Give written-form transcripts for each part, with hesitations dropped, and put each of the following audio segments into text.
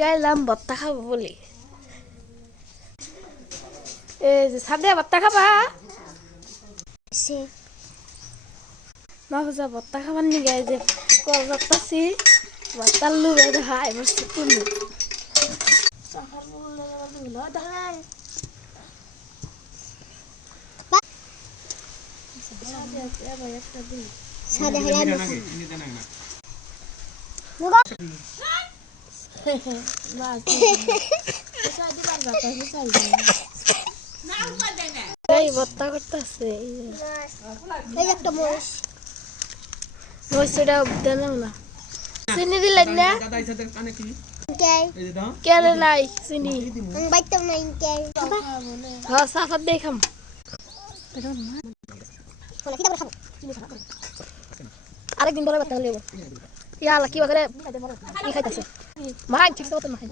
গাইলাম ভর্তা খাবো বলি এই যে সাদে ভর্তা খাবা মা বুঝা ভর্তা খাবার নি গাই যে কল রাখতাছি ভর্তার লুবে হাই বসে তুমি সাহার বললে দুলা ধাই সাদে আছে ভাই একটা দিই সাদে হাই না ইনি জানা না মুড়া না সাদে বারবার তাই সাইজ না উঠা দেয় না এই ভর্তা করতেছে এই একটা মরিচ মরিচটা দেন না চিনি দিলেন না দাদা ইসাদের কানে কি কে এই দাও কেন নাই চিনি বাইতে নাই কে হ্যাঁ সাফাত দেখাম আরেকদিন বড় কথা হলো ইয়ালা কি করে কি খাইতেছে মাই ঠিক আছে মাই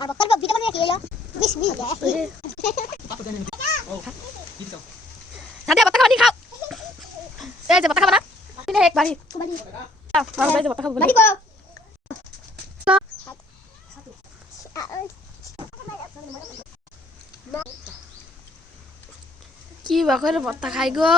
আর বক্কর বক ভিডিও বানিয়ে কি হলো 20 মিনিট সাদে বাতা খাওনি খাও এই যে বাতা খাবা না তুমি এক বাড়ি আর বাড়ি বাতা খাবো বাড়ি কি বাকরে বাতা খাই গো